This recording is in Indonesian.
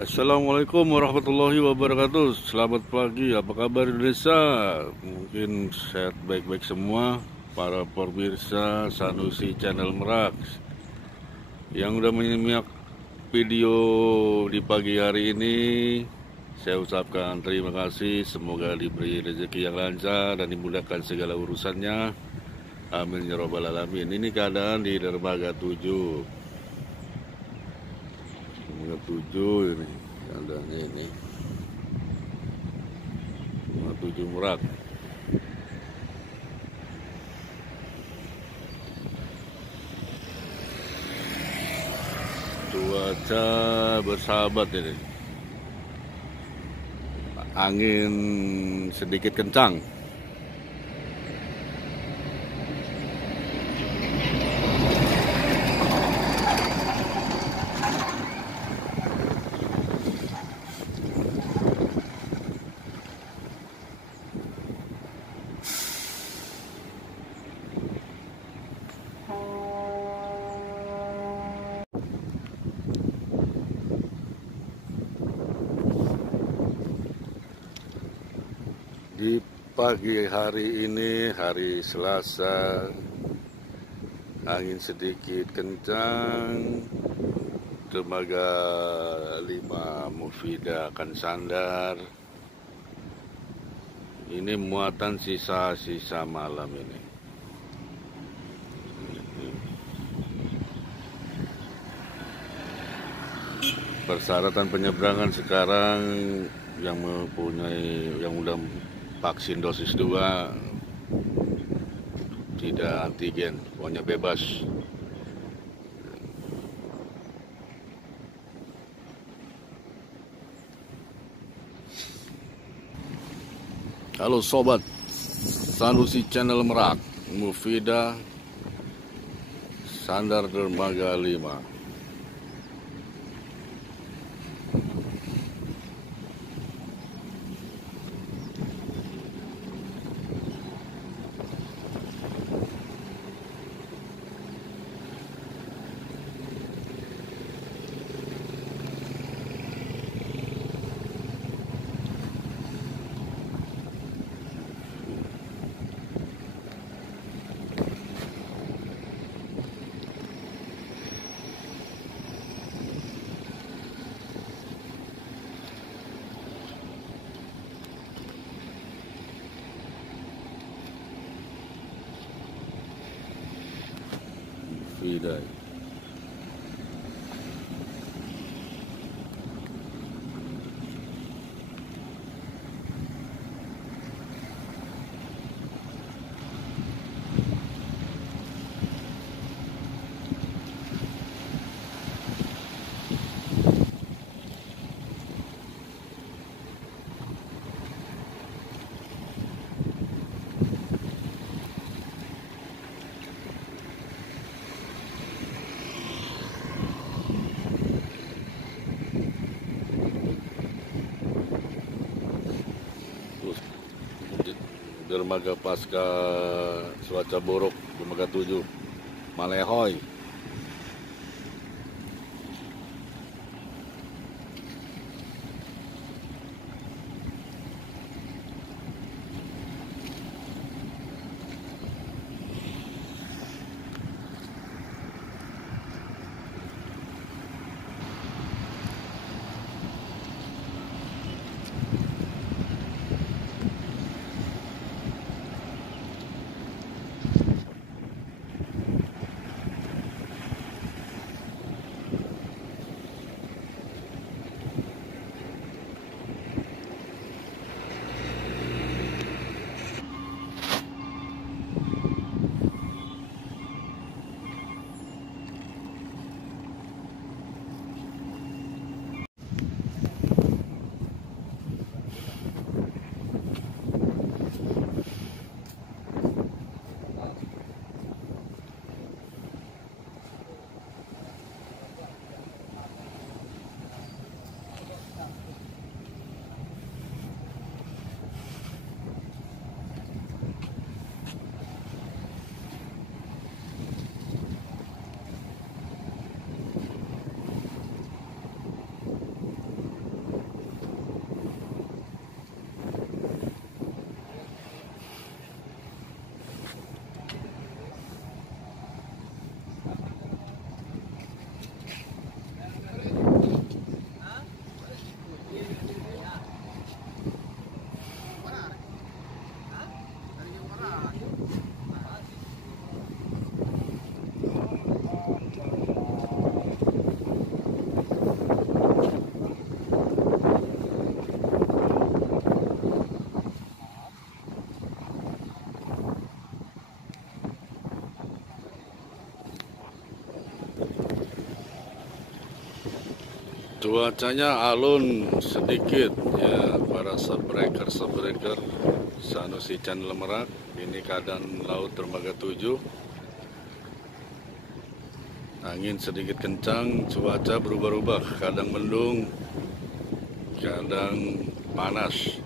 Assalamualaikum warahmatullahi wabarakatuh. Selamat pagi, apa kabar Indonesia? Mungkin sehat baik-baik semua para pemirsa Sanusi Channel Merak yang udah menyimak video di pagi hari ini. Saya ucapkan terima kasih, semoga diberi rezeki yang lancar dan dimudahkan segala urusannya. Amin ya robbal alamin. Ini keadaan di dermaga 7 ini keadaannya ini 7 Merak. Cuaca bersahabat ini, angin sedikit kencang. Di pagi hari ini, hari Selasa, angin sedikit kencang. Dermaga 5 Mufidah akan sandar. Ini muatan sisa-sisa malam ini. Persyaratan penyeberangan sekarang yang udah vaksin dosis 2 tidak antigen, pokoknya bebas. Halo sobat Sanusi Channel Merak, Mufidah sandar dermaga 5. Mufidah. Dermaga pasca cuaca buruk, dermaga 7 Malehoy. Cuacanya alun sedikit ya para subbreaker Sanusi Channel Merak. Ini keadaan laut dermaga 7. Angin sedikit kencang, cuaca berubah-ubah, kadang mendung, kadang panas.